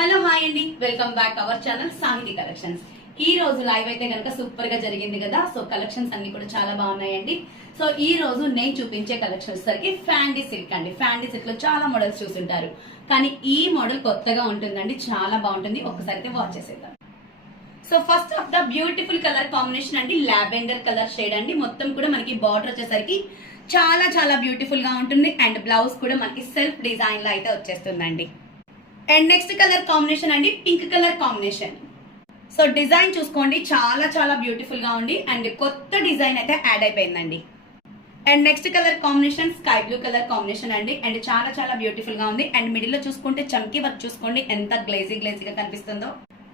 Hello hi అండి, welcome back our channel సాహితీ collections. ఈ రోజు లైవ్ అయితే కనుక సూపర్ గా జరిగింది కదా. సో కలెక్షన్స్ అన్ని కూడా చాలా బాగున్నాయండి. సో ఈ రోజు నేను చూపించే కలెక్షన్స్ సరికి ఫ్యాండీ సిల్క్ అండి. ఫ్యాండీ సిల్క్ లో చాలా మోడల్స్ చూసుంటారు, కానీ ఈ మోడల్ కొత్తగా ఉంటుందండి, చాలా బాగుంటుంది. ఒక్కసారి అయితే వాచ్ చేసేద్దాం. So first of the beautiful colour combination అండి, లావెండర్ కలర్ షేడ్ అండి. మొత్తం కూడా మనకి బార్డర్ వచ్చేసరికి చాలా చాలా బ్యూటిఫుల్ గా ఉంటుంది. అండ్ బ్లౌజ్ కూడా మనకి సెల్ఫ్ డిజైన్ లో అయితే వచ్చేస్తుందండి. అండ్ నెక్స్ట్ కలర్ కాంబినేషన్ అండి, pink colour combination. So design చూసుకోండి, చాలా చాలా బ్యూటిఫుల్ గా ఉంది. అండ్ కొత్త డిజైన్ అయితే యాడ్ అయిపోయిందండి. And next colour combination sky blue colour combination అండి. అండ్ చాలా చాలా బ్యూటిఫుల్ గా ఉంది. అండ్ మిడిల్ లో చూసుకుంటే చమ్కీ వర్క్ చూసుకోండి, ఎంత గ్లేజీగా కనిపిస్తుందో.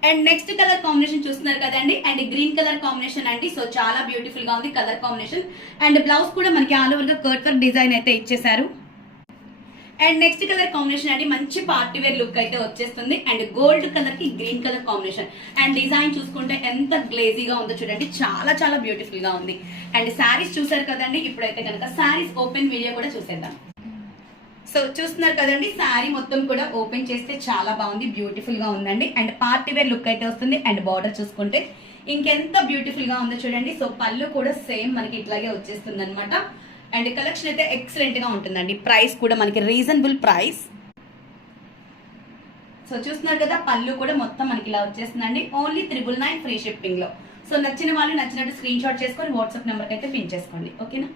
అండ్ నెక్స్ట్ కలర్ కాంబినేషన్ చూస్తున్నారు కదండి, అండ్ గ్రీన్ కలర్ కాంబినేషన్ అండి. సో చాలా బ్యూటిఫుల్ గా ఉంది కలర్ కాంబినేషన్. అండ్ బ్లౌజ్ కూడా మనకి ఆల్ ఓవర్ గా కర్ట్ వర్క్ డిజైన్ అయితే ఇచ్చేసారు. అండ్ నెక్స్ట్ కలర్ కాంబినేషన్ అండి, మంచి పార్టీ వేర్ లుక్ అయితే వచ్చేస్తుంది. అండ్ గోల్డ్ కలర్ కి green colour combination. And design చూసుకుంటే ఎంత గ్లేజీగా ఉందో చూడండి, చాలా చాలా బ్యూటిఫుల్ గా ఉంది. అండ్ శారీస్ చూసారు కదండి, ఇప్పుడైతే కనుక శారీస్ ఓపెన్ వీడియో కూడా చూసేద్దాం. సో చూస్తున్నారు కదండి, శారీ మొత్తం కూడా ఓపెన్ చేస్తే చాలా బాగుంది, బ్యూటిఫుల్ గా ఉందండి. అండ్ పార్టీ వేర్ లుక్ అయితే వస్తుంది. అండ్ బార్డర్ చూసుకుంటే ఇంకెంత బ్యూటిఫుల్ గా ఉందో చూడండి. సో పళ్ళు కూడా సేమ్ మనకి ఇట్లాగే వచ్చేస్తుంది అనమాట. అండ్ కలెక్షన్ అయితే ఎక్సలెంట్ గా ఉంటుందండి. ప్రైస్ కూడా మనకి రీజనబుల్ ప్రైస్. సో చూస్తున్నారు కదా, పళ్ళు కూడా మొత్తం మనకి ఇలా వచ్చేస్తుందండి. ఓన్లీ 999 ఫ్రీ షిప్పింగ్ లో. సో నచ్చిన వాళ్ళు నచ్చినట్టు స్క్రీన్ షాట్ చేసుకొని వాట్సాప్ నెంబర్కి అయితే పిన్ చేసుకోండి, ఓకేనా.